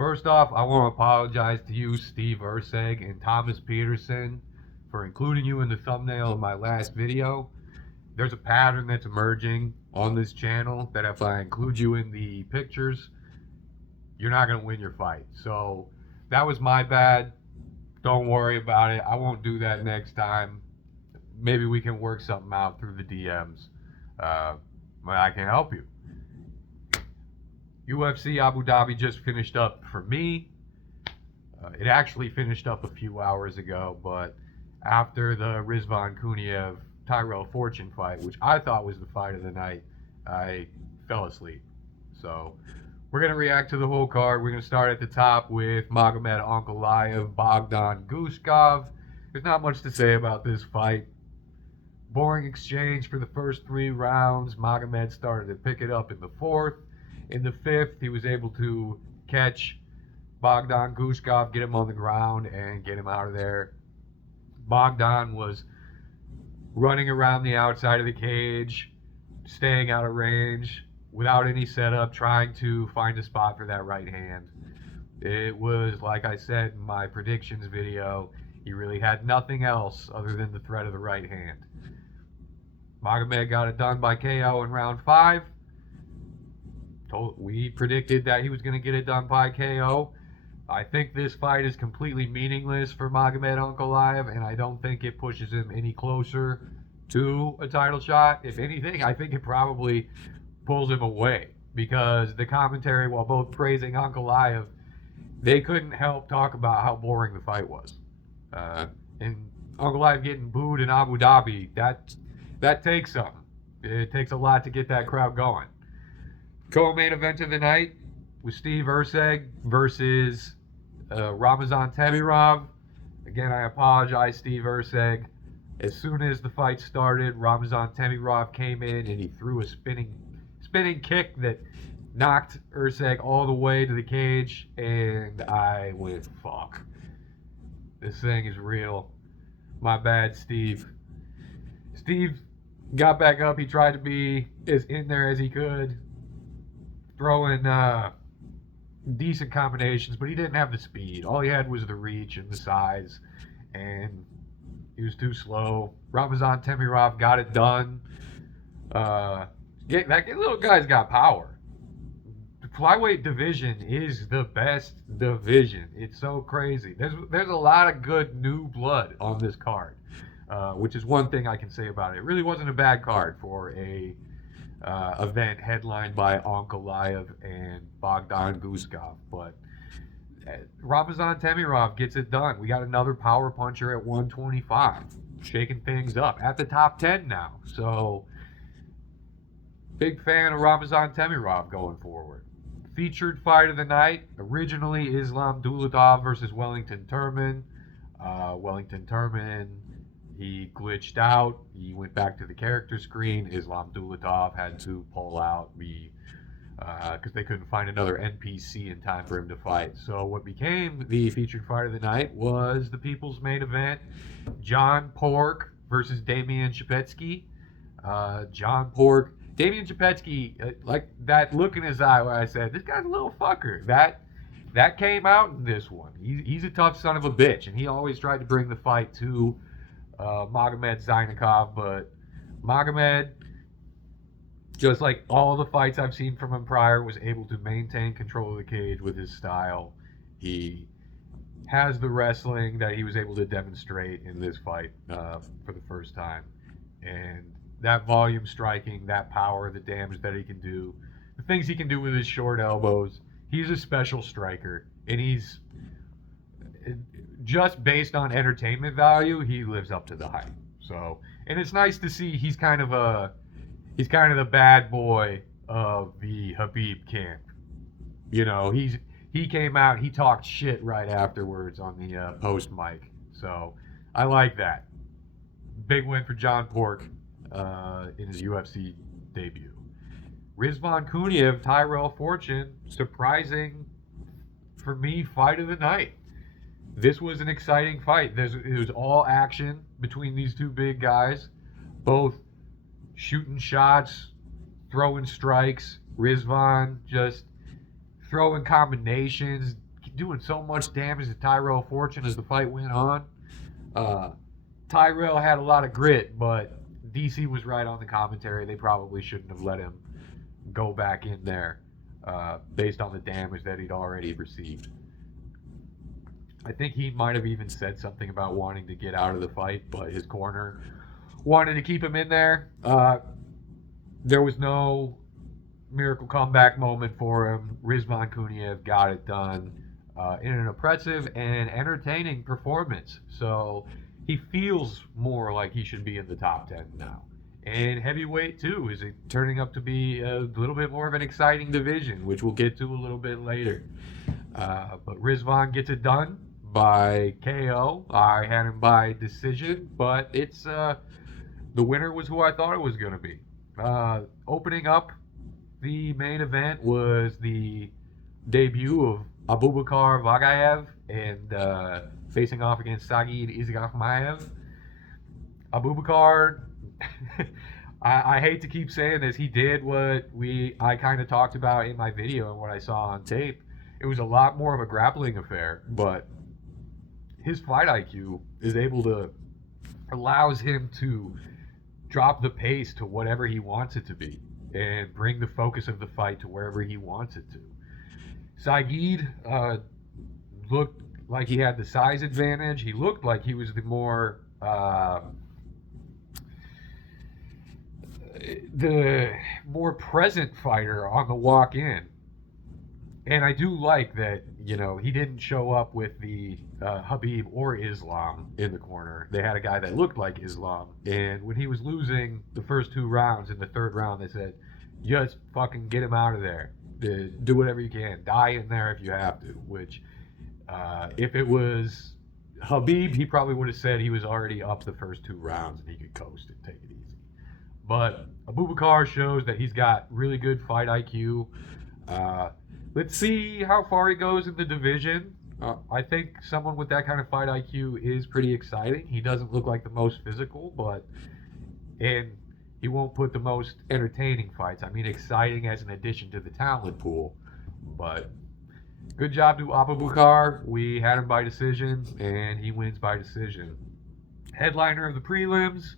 First off, I want to apologize to you, Steve Urseg, and Thomas Peterson for including you in the thumbnail of my last video. There's a pattern that's emerging on this channel that if I include you in the pictures, you're not going to win your fight. So that was my bad. Don't worry about it. I won't do that next time. Maybe we can work something out through the DMs. I can help you. UFC Abu Dhabi just finished up for me. It actually finished up a few hours ago, but after the Rizvan Kuniev Tyrell Fortune fight, which I thought was the fight of the night, I fell asleep. So we're going to react to the whole card. We're going to start at the top with Magomed Ankalaev, Bogdan Gushkov. There's not much to say about this fight. Boring exchange for the first 3 rounds. Magomed started to pick it up in the 4th. In the 5th, he was able to catch Bogdan Gushkov, get him on the ground, and get him out of there. Bogdan was running around the outside of the cage, staying out of range, without any setup, trying to find a spot for that right hand. It was, like I said in my predictions video, he really had nothing else other than the threat of the right hand. Magomed got it done by KO in round 5. We predicted that he was going to get it done by KO. I think this fight is completely meaningless for Magomed Ankalaev, and I don't think it pushes him any closer to a title shot. If anything, I think it probably pulls him away, because the commentary, while both praising Ankalaev, they couldn't help talk about how boring the fight was. And Ankalaev getting booed in Abu Dhabi, that takes something. It takes a lot to get that crowd going. Co-main event of the night was Steve Urseg versus Ramazan Temirov. Again, I apologize, Steve Urseg. As soon as the fight started, Ramazan Temirov came in and he threw a spinning kick that knocked Urseg all the way to the cage, and I went, fuck. This thing is real. My bad, Steve. Steve got back up. He tried to be as in there as he could, throwing decent combinations, but he didn't have the speed. All he had was the reach and the size, and he was too slow. Ramazan Temirov got it done. That little guy's got power. The flyweight division is the best division. It's so crazy. There's a lot of good new blood on this card, which is one thing I can say about it. It really wasn't a bad card for a event headlined by Ankalaev and Bogdan Gushkov, but Ramazan Temirov gets it done. We got another power puncher at 125, shaking things up at the top 10 now. So big fan of Ramazan Temirov going forward. Featured fight of the night, originally Islam Dulatov versus Wellington Turman. Wellington Turman, he glitched out. He went back to the character screen. Islam Dulatov had to pull out because they couldn't find another NPC in time for him to fight. So what became the featured fight of the night was the people's main event, John Pork versus Damian Shepetsky. John Pork, Damian Shepetsky, like that look in his eye where I said, this guy's a little fucker. That came out in this one. He's a tough son of a bitch, and he always tried to bring the fight to Magomed Zainikov, but Magomed, just like all the fights I've seen from him prior, was able to maintain control of the cage with his style. He has the wrestling that he was able to demonstrate in this fight for the first time, and that volume striking, that power, the damage that he can do, the things he can do with his short elbows. He's a special striker, and he's just based on entertainment value, he lives up to the hype. So, and it's nice to see he's kind of the bad boy of the Khabib camp. You know, he came out, he talked shit right afterwards on the post mic. So, I like that. Big win for John Pork in his UFC debut. Rizvan Kuniev, Tyrell Fortune, surprising for me fight of the night. This was an exciting fight. It was all action between these two big guys, both shooting shots, throwing strikes. Rizvan just throwing combinations, doing so much damage to Tyrell Fortune as the fight went on. Tyrell had a lot of grit, but DC was right on the commentary. They probably shouldn't have let him go back in there based on the damage that he'd already received. I think he might have even said something about wanting to get out of the fight, but his corner wanted to keep him in there. There was no miracle comeback moment for him. Rizvan Kuniev got it done in an impressive and entertaining performance. So he feels more like he should be in the top 10 now. And heavyweight, too, is turning up to be a little bit more of an exciting division, which we'll get to a little bit later. But Rizvan gets it done by KO. I had him by decision, but it's the winner was who I thought it was going to be. Opening up the main event was the debut of Abubakar Vagayev and facing off against Sagid Isagafmaev. Abubakar, I hate to keep saying this, he did what I kind of talked about in my video and what I saw on tape. It was a lot more of a grappling affair, but his fight IQ allows him to drop the pace to whatever he wants it to be and bring the focus of the fight to wherever he wants it to. Sagid looked like he had the size advantage. He looked like he was the more present fighter on the walk-in. And I do like that, he didn't show up with the Khabib or Islam in the corner. They had a guy that looked like Islam. And when he was losing the first 2 rounds, in the 3rd round, they said, just fucking get him out of there. Do whatever you can. Die in there if you have to. Which, if it was Khabib, he probably would have said he was already up the first 2 rounds and he could coast and take it easy. But Abubakar shows that he's got really good fight IQ. Let's see how far he goes in the division. I think someone with that kind of fight IQ is pretty exciting. He doesn't look like the most physical, and he won't put the most entertaining fights. I mean, exciting as an addition to the talent pool. But good job to Abubakar. We had him by decision, and he wins by decision. Headliner of the prelims,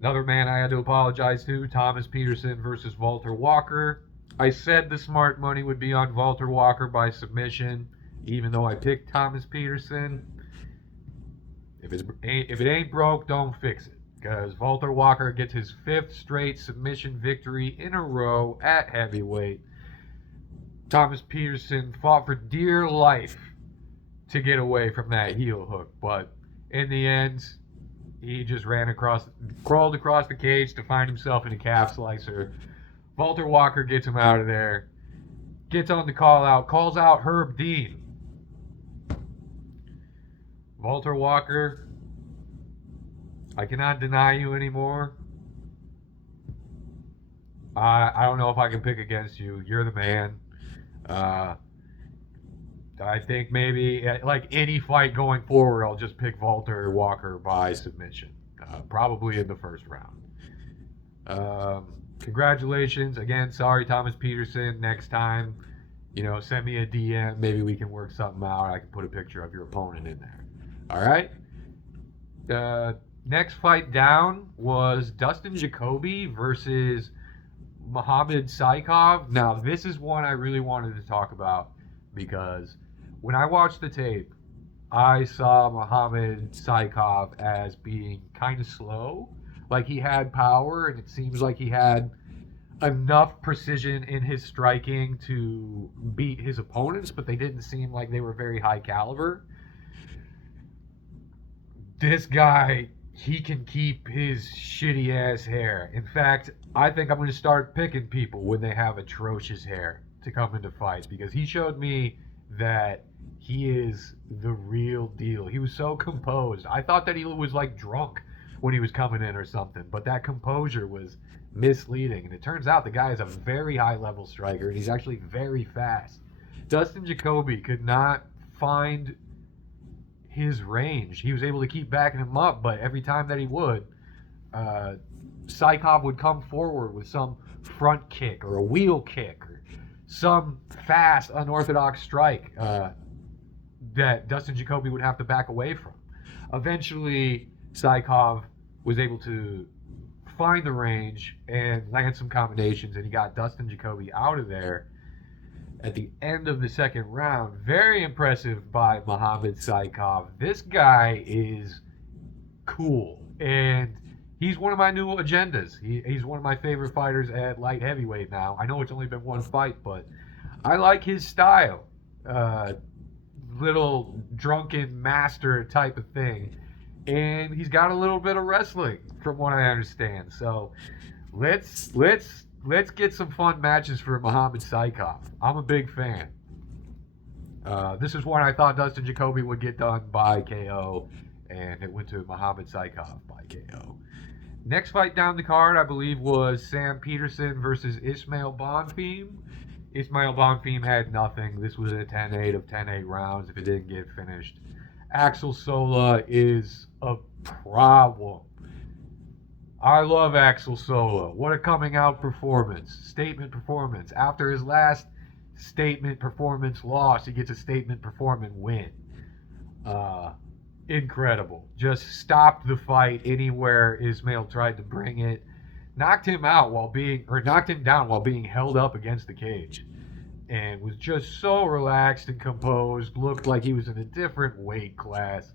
another man I had to apologize to, Thomas Peterson versus Walter Walker. I said the smart money would be on Walter Walker by submission, even though I picked Thomas Peterson. If it ain't broke, don't fix it. Because Walter Walker gets his 5th straight submission victory in a row at heavyweight. Thomas Peterson fought for dear life to get away from that heel hook, but in the end, he just crawled across the cage to find himself in a calf slicer. Walter Walker gets him out of there, gets on the calls out Herb Dean. Walter Walker, I cannot deny you anymore. I don't know if I can pick against you. You're the man. I think maybe, like any fight going forward, I'll just pick Walter Walker by submission. Probably in the 1st round. Congratulations. Again, sorry, Thomas Peterson. Next time, send me a DM. Maybe we can work something out. I can put a picture of your opponent in there. All right? Next fight down was Dustin Jacoby versus Mohamed Saikov. Now, this is one I really wanted to talk about because when I watched the tape, I saw Mohamed Saikov as being kind of slow. Like he had power, and it seems like he had enough precision in his striking to beat his opponents, but they didn't seem like they were very high caliber. This guy, he can keep his shitty ass hair. In fact, I think I'm going to start picking people when they have atrocious hair to come into fights, because he showed me that he is the real deal. He was so composed. I thought that he was like drunk when he was coming in or something, but that composure was misleading, and it turns out the guy is a very high level striker, and he's actually very fast. Dustin Jacoby could not find his range. He was able to keep backing him up, but every time that he would, Saikov would come forward with some front kick or a wheel kick or some fast, unorthodox strike that Dustin Jacoby would have to back away from. Eventually, Saikov was able to find the range and land some combinations, and he got Dustin Jacoby out of there at the end of the second round. Very impressive by Muhammad Saikov. This guy is cool, and he's one of my new agendas. He's one of my favorite fighters at light heavyweight now. I know it's only been one fight, but I like his style. Little drunken master type of thing. And he's got a little bit of wrestling, from what I understand. So let's get some fun matches for Muhammad Saikov. I'm a big fan. This is one I thought Dustin Jacoby would get done by KO, and it went to Muhammad Saikov by KO. Next fight down the card, I believe, was Sam Peterson versus Ismail Bonfim. Ismail Bonfim had nothing. This was a 10-8 of 10-8 rounds if it didn't get finished. Axel Sola is a problem. I love Axel Sola. What a coming out performance. Statement performance. After his last statement performance loss, he gets a statement performance win. Incredible. Just stopped the fight anywhere Ismail tried to bring it. Knocked him down while being held up against the cage. And was just so relaxed and composed. Looked like he was in a different weight class.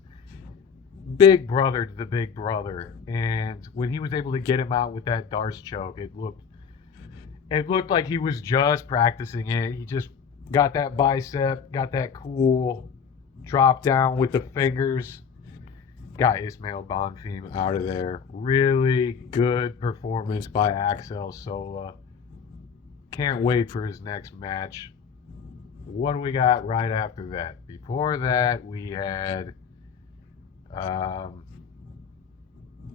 Big brother to the big brother. And when he was able to get him out with that Darce choke, it looked like he was just practicing it. He just got that bicep, got that cool drop down with the fingers. Got Ismail Bonfim out of there. Really good performance by Axel Sola. Can't wait for his next match. What do we got right after that? Before that, we had... am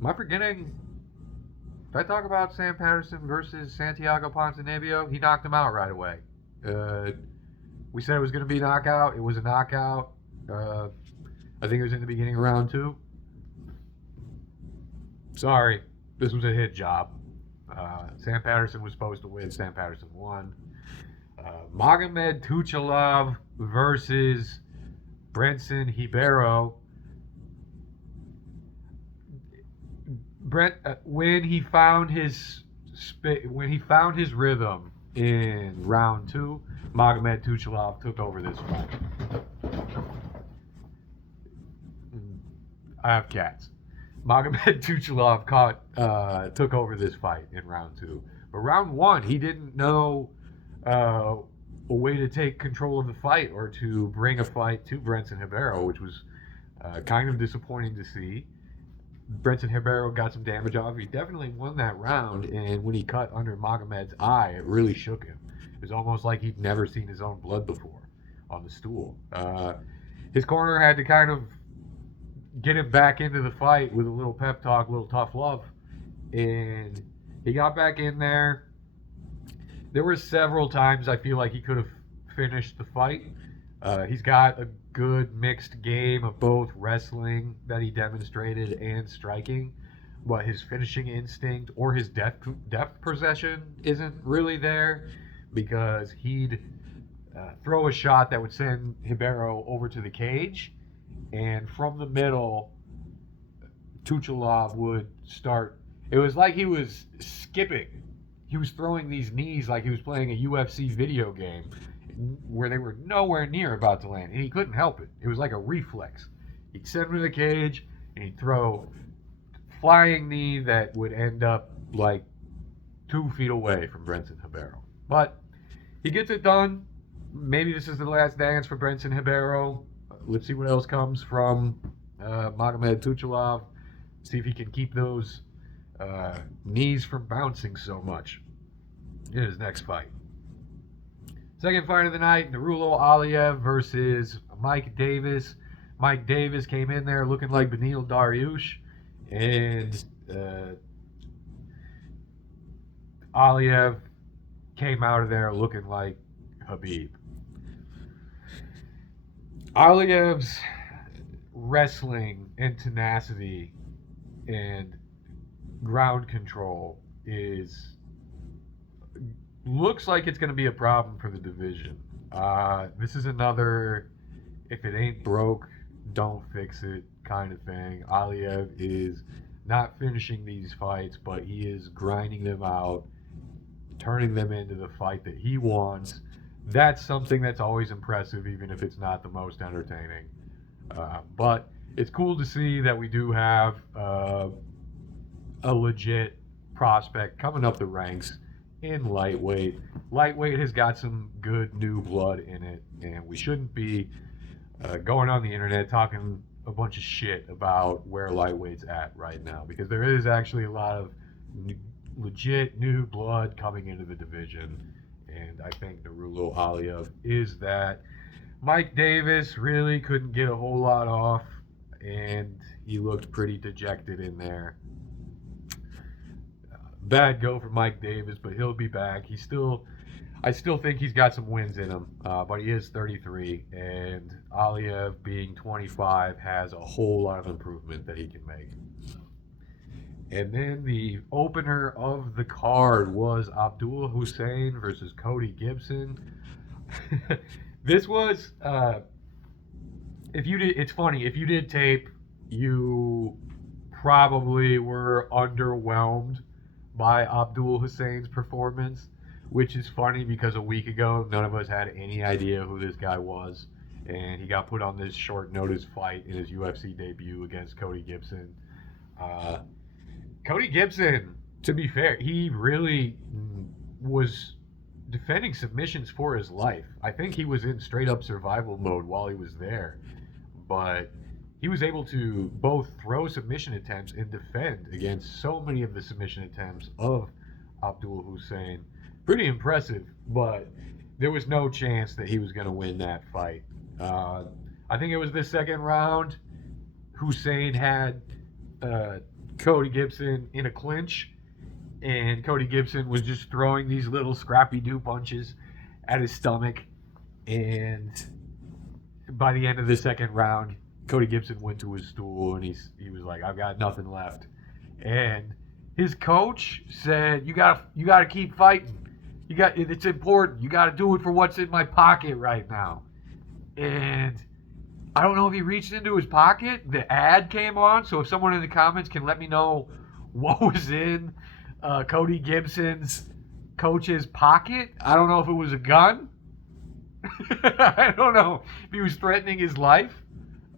I forgetting? Did I talk about Sam Patterson versus Santiago Ponzinibbio? He knocked him out right away. We said it was going to be a knockout. It was a knockout. I think it was in the beginning of round 2. Sorry, this was a hit job. Sam Patterson was supposed to win. Sam Patterson won. Magomed Tuchalov versus Brenson Ribeiro. When he found his rhythm in round 2, Magomed Tuchalov took over this fight. I have cats. Magomed Tuchalov took over this fight in round 2. But round 1, he didn't know a way to take control of the fight or to bring a fight to Brenson Ribeiro, which was kind of disappointing to see. Brenson Ribeiro got some damage off. He definitely won that round, and when he cut under Magomed's eye, it really shook him. It was almost like he'd never seen his own blood before on the stool. His corner had to kind of get him back into the fight with a little pep talk, a little tough love, and he got back in there. There were several times I feel like he could have finished the fight. He's got a good mixed game of both wrestling that he demonstrated and striking, but his finishing instinct or his depth possession isn't really there, because he'd throw a shot that would send Ribeiro over to the cage, and from the middle, Tuchalov would start. It was like he was skipping. He was throwing these knees like he was playing a UFC video game where they were nowhere near about to land, and he couldn't help it. It was like a reflex. He'd send him to the cage, and he'd throw flying knee that would end up like 2 feet away from Brenson Ribeiro. But he gets it done. Maybe this is the last dance for Brenson Ribeiro. Let's see what else comes from Magomed Tuchalov. See if he can keep those knees from bouncing so much in his next fight. Second fight of the night, Narulo Aliev versus Mike Davis. Mike Davis came in there looking like Beneil Dariush, and Aliev came out of there looking like Khabib. Aliev's wrestling and tenacity and ground control is looks like it's going to be a problem for the division. This is another, if it ain't broke, don't fix it kind of thing. Aliev is not finishing these fights, but he is grinding them out, turning them into the fight that he wants. That's something that's always impressive, even if it's not the most entertaining. But it's cool to see that we do have a legit prospect coming up the ranks in lightweight. Lightweight has got some good new blood in it, and we shouldn't be going on the internet talking a bunch of shit about where lightweight's at right now, because there is actually a lot of legit new blood coming into the division, and I think Narulo Aliev is that. Mike Davis really couldn't get a whole lot off, and he looked pretty dejected in there. Bad go for Mike Davis, but he'll be back. I still think he's got some wins in him, but he is 33, and Aliev, being 25, has a whole lot of improvement that he can make. And then the opener of the card was Abdul Hussein versus Cody Gibson. This was, it's funny, if you did tape, you probably were underwhelmed by Abdul Hussein's performance, which is funny because a week ago, none of us had any idea who this guy was, and he got put on this short notice fight in his UFC debut against Cody Gibson. Cody Gibson, to be fair, he really was defending submissions for his life. I think he was in straight up survival mode while he was there, but he was able to both throw submission attempts and defend against so many of the submission attempts of Abdul Hussein. Pretty impressive, but there was no chance that he was going to win that fight. I think it was the second round. Hussein had Cody Gibson in a clinch, and Cody Gibson was just throwing these little scrappy-doo punches at his stomach, and by the end of the second round, Cody Gibson went to his stool, and he was like, "I've got nothing left." And his coach said, "You gotta keep fighting. It's important. You gotta do it for what's in my pocket right now." And I don't know if he reached into his pocket. The ad came on, so if someone in the comments can let me know what was in Cody Gibson's coach's pocket. I don't know if it was a gun. I don't know if he was threatening his life.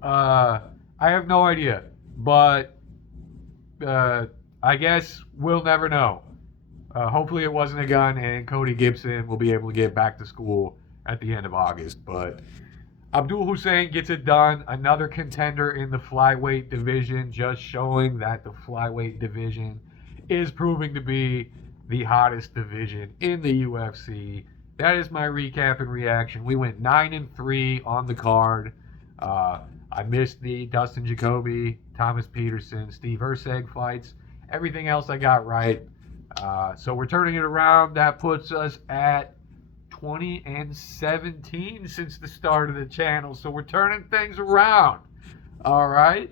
I have no idea. But I guess we'll never know. Hopefully it wasn't a gun, and Cody Gibson will be able to get back to school at the end of August. But Abdul Hussein gets it done. Another contender in the flyweight division, just showing that the flyweight division is proving to be the hottest division in the UFC. That is my recap and reaction. We went 9-3 on the card. I missed the Dustin Jacoby, Thomas Peterson, Steve Erceg fights. Everything else I got right. So we're turning it around. That puts us at 20-17 since the start of the channel. So we're turning things around. All right.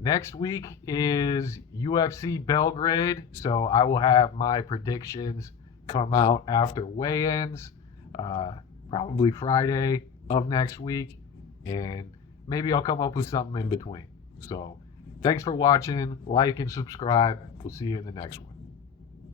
Next week is UFC Belgrade. So I will have my predictions come out after weigh-ins. Probably Friday of next week. And maybe I'll come up with something in between. So thanks for watching. Like and subscribe. We'll see you in the next one.